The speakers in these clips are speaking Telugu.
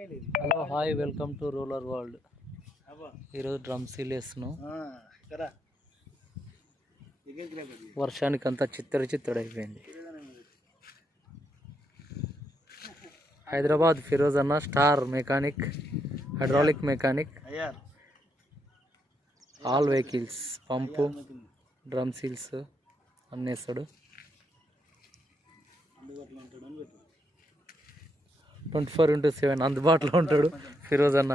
Hello hi, welcome to rural world. ఈరోజు డ్రమ్ సీల్ వేస్తున్నాం. వర్షానికి అంతా చిత్తడి అయిపోయింది. హైదరాబాద్ ఫిరోజ్ అన్న star mechanic, hydraulic mechanic, all vehicles, pump, drum seals అన్నీ వేస్తాడు. 24/7 అందుబాటులో ఉంటాడు ఫిరోజ్ అన్న.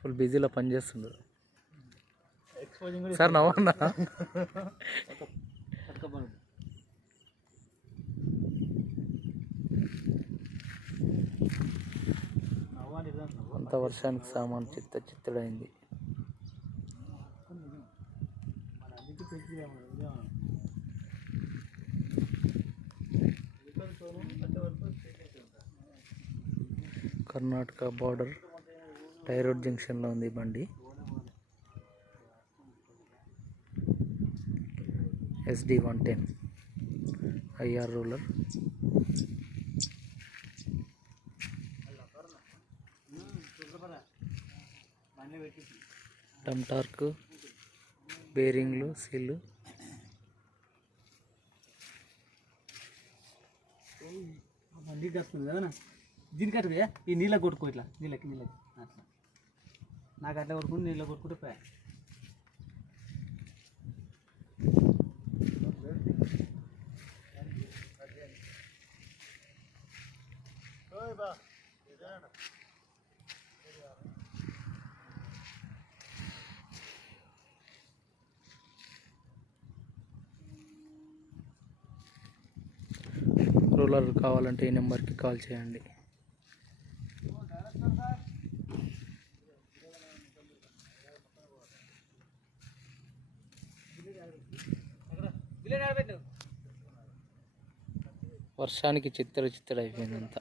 ఫుల్ బిజీలో పనిచేస్తున్నాడు సార్. నవ్వన్నా అంత వర్షానికి సామాన్ చిత్తడైంది. కర్ణాటక బార్డర్ టై రోడ్ జంక్షన్లో ఉంది బండి. SD110 IR రూలర్. డమ్ టార్క్, బేరింగ్లు, సీళ్ళు. బండికి వస్తుంది కదా దీనికి అట్టుగా ఈ నీళ్ళ కొట్టుకో, ఇట్లా నీళ్ళకి అట్లా నాకు అట్లా కొట్టుకుని నీళ్ళ కొట్టుకుంటే పోయా. రూలర్ కావాలంటే ఈ నెంబర్కి కాల్ చేయండి. వర్షానికి చిత్తడి అయిపోయిందంతా.